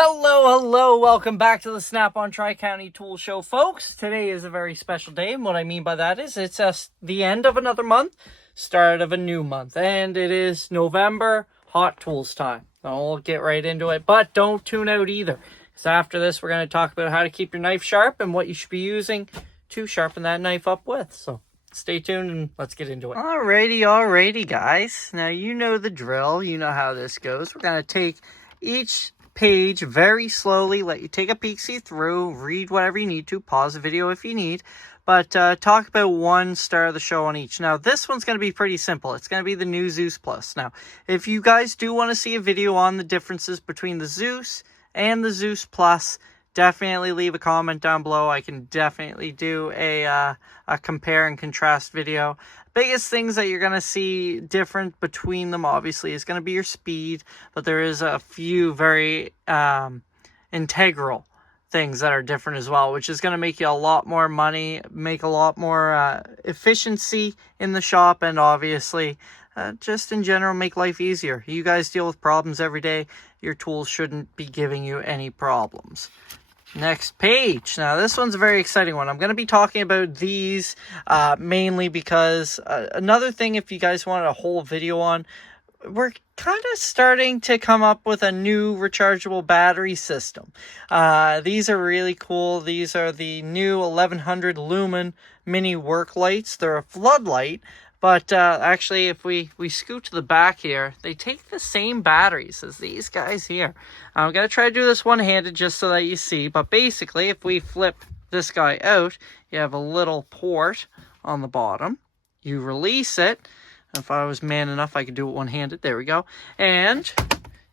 Hello, welcome back to the Snap-on Tri-County Tool Show, folks. Today is a very special day, and what I mean by that is it's the end of another month, start of a new month, and it is November Hot Tools time. I'll get right into it, but don't tune out either, because after this we're going to talk about how to keep your knife sharp and what you should be using to sharpen that knife up with. So stay tuned and let's get into it. Alrighty, guys. Now you know the drill. You know how this goes. We're going to take each page very slowly, let you take a peek, see through, read whatever you need to, pause the video if you need, but talk about one star of the show on each. Now this one's going to be pretty simple. It's going to be the new Zeus Plus. Now if you guys do want to see a video on the differences between the Zeus and the Zeus Plus, definitely leave a comment down below. I can definitely do a compare and contrast video. Biggest things that you're going to see different between them, obviously, is going to be your speed, but there is a few very integral things that are different as well, which is going to make you a lot more money, make a lot more efficiency in the shop, and obviously just in general make life easier. You guys deal with problems every day. Your tools shouldn't be giving you any problems. Next page. Now this one's a very exciting one. I'm going to be talking about these mainly because another thing, if you guys wanted a whole video on, we're kind of starting to come up with a new rechargeable battery system. These are really cool. These are the new 1100 lumen mini work lights. They're a floodlight. But actually, if we scoot to the back here, they take the same batteries as these guys here. I'm going to try to do this one-handed just so that you see. But basically, if we flip this guy out, you have a little port on the bottom. You release it. If I was man enough, I could do it one-handed. There we go. And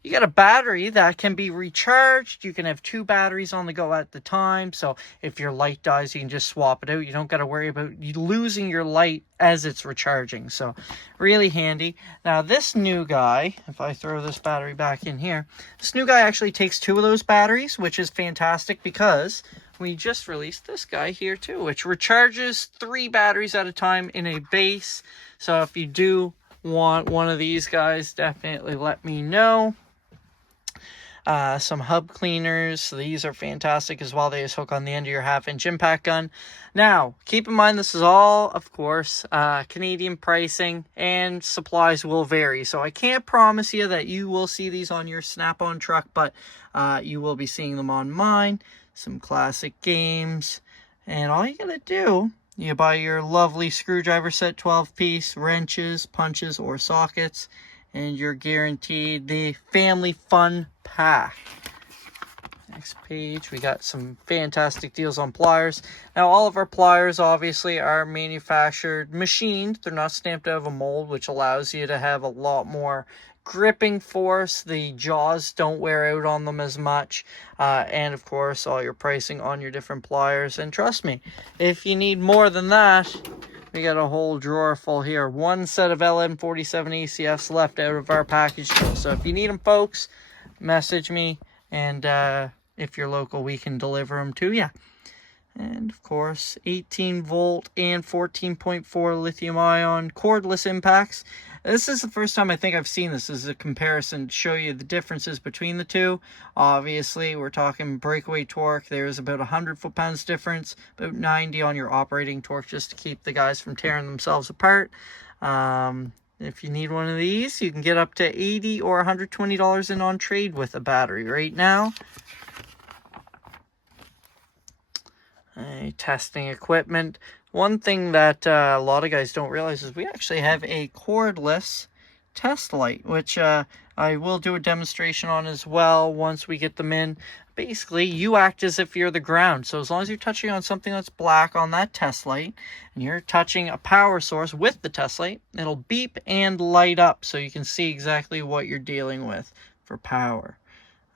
you got a battery that can be recharged. You can have two batteries on the go at the time. So if your light dies, you can just swap it out. You don't got to worry about you losing your light as it's recharging. So really handy. Now this new guy, if I throw this battery back in here, this new guy actually takes two of those batteries, which is fantastic because we just released this guy here too, which recharges 3 batteries at a time in a base. So if you do want one of these guys, definitely let me know. Some hub cleaners. These are fantastic as well. They just hook on the end of your 1/2-inch impact gun. Now, keep in mind this is all, of course, Canadian pricing, and supplies will vary. So I can't promise you that you will see these on your Snap-on truck, but you will be seeing them on mine. Some classic games. And all you gotta do, you buy your lovely screwdriver set, 12-piece, wrenches, punches, or sockets, and you're guaranteed the family fun pack. Next page, we got some fantastic deals on pliers. Now, all of our pliers obviously are manufactured machined. They're not stamped out of a mold, which allows you to have a lot more gripping force. The jaws don't wear out on them as much. And of course, all your pricing on your different pliers. And trust me, if you need more than that, we got a whole drawer full here. One set of LM47 ACFs left out of our package deal. So if you need them, folks, message me. And if you're local, we can deliver them to you. And of course, 18 volt and 14.4 lithium ion cordless impacts. This is the first time I think I've seen this as a comparison to show you the differences between the two. Obviously, we're talking breakaway torque. There's about 100 foot-pounds difference, about 90 on your operating torque, just to keep the guys from tearing themselves apart. If you need one of these, you can get up to $80 or $120 in on trade with a battery right now. Testing equipment. One thing that a lot of guys don't realize is we actually have a cordless test light, which I will do a demonstration on as well once we get them in. Basically, you act as if you're the ground. So as long as you're touching on something that's black on that test light, and you're touching a power source with the test light, it'll beep and light up so you can see exactly what you're dealing with for power.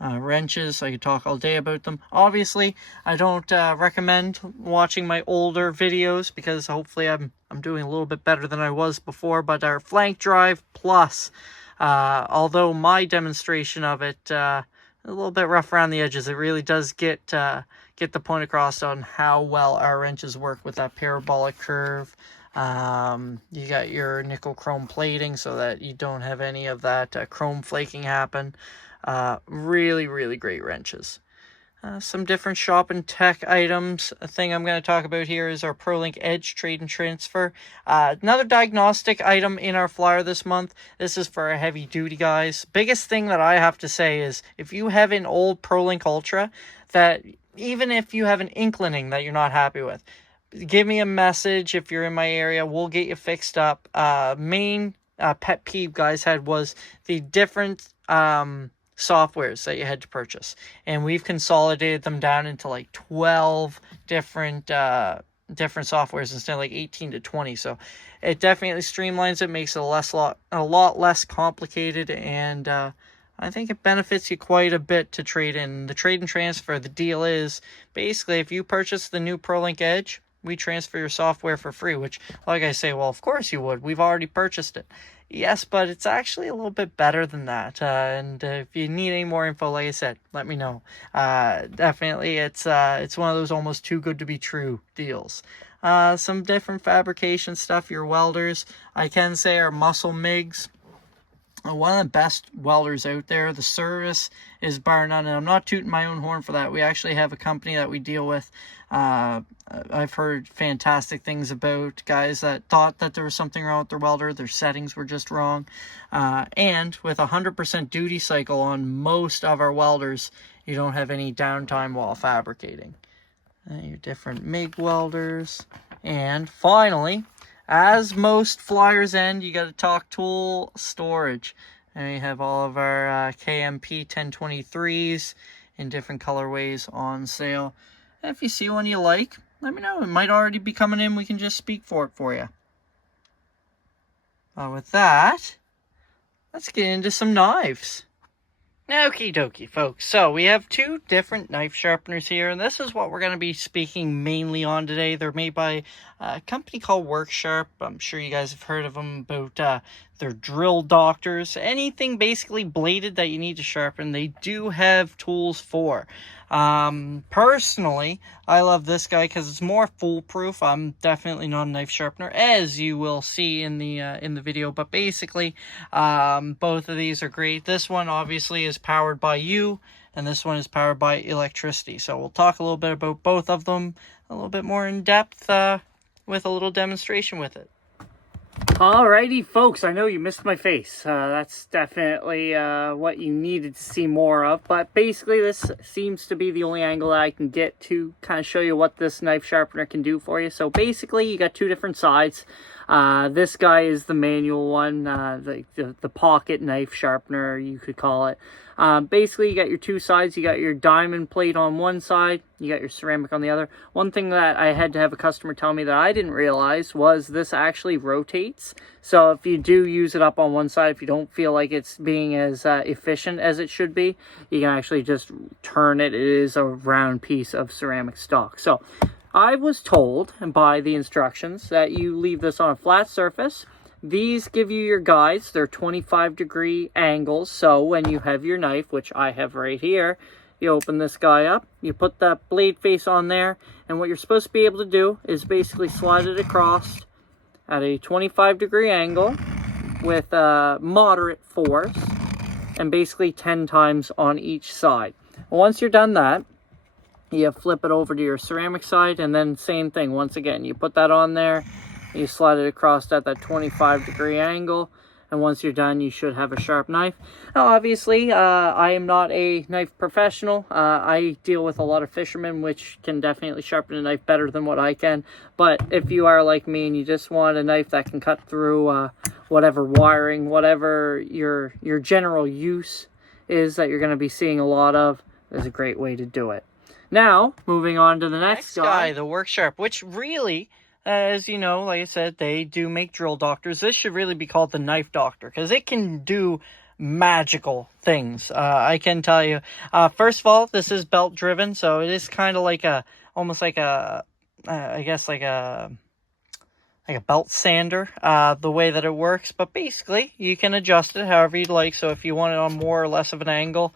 Wrenches, I could talk all day about them. Obviously, I don't recommend watching my older videos because hopefully I'm doing a little bit better than I was before. But our Flank Drive Plus, although my demonstration of it a little bit rough around the edges, it really does get the point across on how well our wrenches work with that parabolic curve. You got your nickel chrome plating so that you don't have any of that chrome flaking happen. Really, really great wrenches. Some different shop and tech items. A thing I'm going to talk about here is our ProLink Edge Trade and Transfer. Another diagnostic item in our flyer this month. This is for our heavy duty guys. Biggest thing that I have to say is if you have an old ProLink Ultra that even if you have an inkling that you're not happy with, give me a message if you're in my area. We'll get you fixed up. Main pet peeve guys had was the different softwares that you had to purchase, and we've consolidated them down into like 12 different softwares instead of like 18 to 20. So it definitely streamlines it, makes it a lot less complicated, and I think it benefits you quite a bit to trade in. The trade and transfer, the deal is basically if you purchase the new ProLink Edge, we transfer your software for free, which, like I say, well, of course you would. We've already purchased it. Yes, but it's actually a little bit better than that. And if you need any more info, like I said, let me know. Definitely, it's one of those almost too good to be true deals. Some different fabrication stuff. Your welders, I can say, are Muscle MIGs. One of the best welders out there. The service is bar none, and I'm not tooting my own horn for that. We actually have a company that we deal with. I've heard fantastic things about guys that thought that there was something wrong with their welder. Their settings were just wrong. And with 100% duty cycle on most of our welders, you don't have any downtime while fabricating. Your different MIG welders. And finally, as most flyers end, you got to talk tool storage. And we have all of our KMP 1023s in different colorways on sale. And if you see one you like, let me know. It might already be coming in. We can just speak for it for you. With that, let's get into some knives. Okie dokie, folks. So we have two different knife sharpeners here, and this is what we're going to be speaking mainly on today. They're made by a company called Worksharp. I'm sure you guys have heard of them, about their drill doctors. Anything basically bladed that you need to sharpen, they do have tools for. Personally, I love this guy because it's more foolproof. I'm definitely not a knife sharpener, as you will see in the video, but basically, both of these are great. This one obviously is powered by you, and this one is powered by electricity. So we'll talk a little bit about both of them a little bit more in depth, with a little demonstration with it. Alrighty, folks, I know you missed my face. That's definitely what you needed to see more of. But basically, this seems to be the only angle that I can get to kind of show you what this knife sharpener can do for you. So basically, you got two different sides. This guy is the manual one, the pocket knife sharpener, you could call it. Basically, you got your two sides. You got your diamond plate on one side. You got your ceramic on the other. One thing that I had to have a customer tell me that I didn't realize was this actually rotates. So if you do use it up on one side, if you don't feel like it's being as efficient as it should be, you can actually just turn it. It is a round piece of ceramic stock. So I was told by the instructions that you leave this on a flat surface. These give you your guides. They're 25-degree angles. So when you have your knife, which I have right here, you open this guy up, you put that blade face on there, and what you're supposed to be able to do is basically slide it across at a 25-degree angle with moderate force, and basically 10 times on each side. Once you're done that, you flip it over to your ceramic side, and then same thing. Once again, you put that on there, you slide it across at that 25-degree angle, and once you're done, you should have a sharp knife. Now, obviously, I am not a knife professional. I deal with a lot of fishermen, which can definitely sharpen a knife better than what I can. But if you are like me and you just want a knife that can cut through whatever wiring, whatever your general use is that you're going to be seeing a lot of, is a great way to do it. Now, moving on to the next guy, the Worksharp, which really, as you know, like I said, they do make drill doctors. This should really be called the knife doctor because it can do magical things. I can tell you. First of all, this is belt driven, so it is kind of like almost like a, I guess like a belt sander, the way that it works. But basically, you can adjust it however you'd like. So if you want it on more or less of an angle,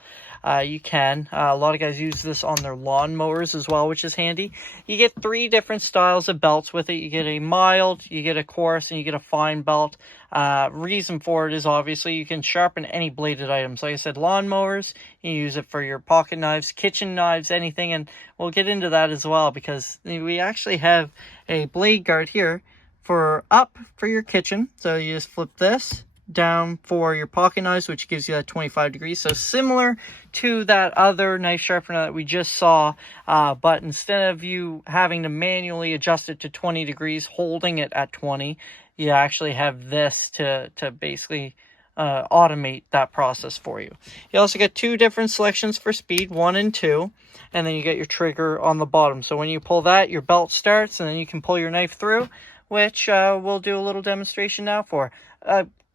you can. A lot of guys use this on their lawn mowers as well, which is handy. You get 3 different styles of belts with it. You get a mild, you get a coarse, and you get a fine belt. Reason for it is obviously you can sharpen any bladed items. Like I said, lawn mowers, you use it for your pocket knives, kitchen knives, anything, and we'll get into that as well because we actually have a blade guard here for up for your kitchen. So you just flip this down for your pocket knives, which gives you that 25 degrees. So similar to that other knife sharpener that we just saw, but instead of you having to manually adjust it to 20 degrees, holding it at 20, you actually have this to basically automate that process for you. You also get 2 different selections for speed, 1 and 2, and then you get your trigger on the bottom. So when you pull that, your belt starts, and then you can pull your knife through, which we'll do a little demonstration now for.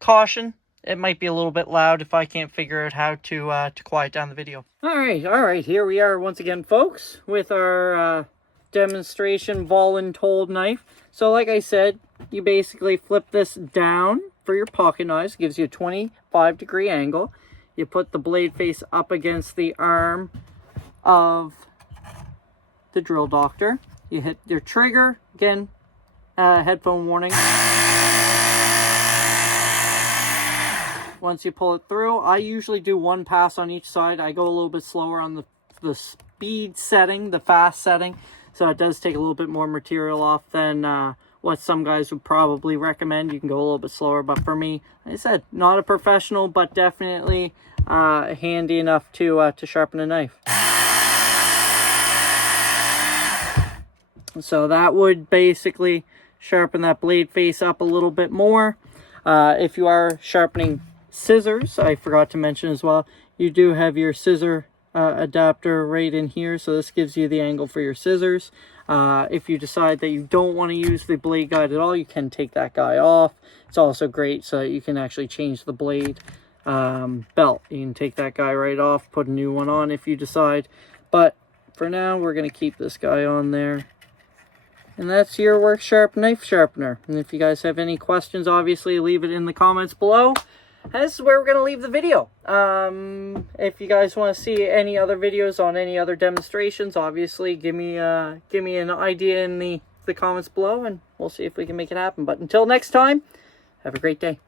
Caution, it might be a little bit loud if I can't figure out how to quiet down the video. All right, here we are once again, folks, with our demonstration voluntold knife. So like I said, you basically flip this down for your pocket knives. It gives you a 25-degree angle. You put the blade face up against the arm of the drill doctor. You hit your trigger, again, headphone warning. Once you pull it through, I usually do 1 pass on each side. I go a little bit slower on the speed setting, the fast setting. So it does take a little bit more material off than what some guys would probably recommend. You can go a little bit slower, but for me, like I said, not a professional, but definitely handy enough to sharpen a knife. So that would basically sharpen that blade face up a little bit more. If you are sharpening scissors, I forgot to mention as well, you do have your scissor adapter right in here, so this gives you the angle for your scissors. If you decide that you don't want to use the blade guide at all, you can take that guy off. It's also great so that you can actually change the blade belt. You can take that guy right off, put a new one on if you decide, but for now we're going to keep this guy on there. And that's your Work Sharp knife sharpener. And if you guys have any questions, obviously leave it in the comments below. And this is where we're going to leave the video. If you guys want to see any other videos on any other demonstrations, obviously give me an idea in the comments below, and we'll see if we can make it happen. But until next time, have a great day.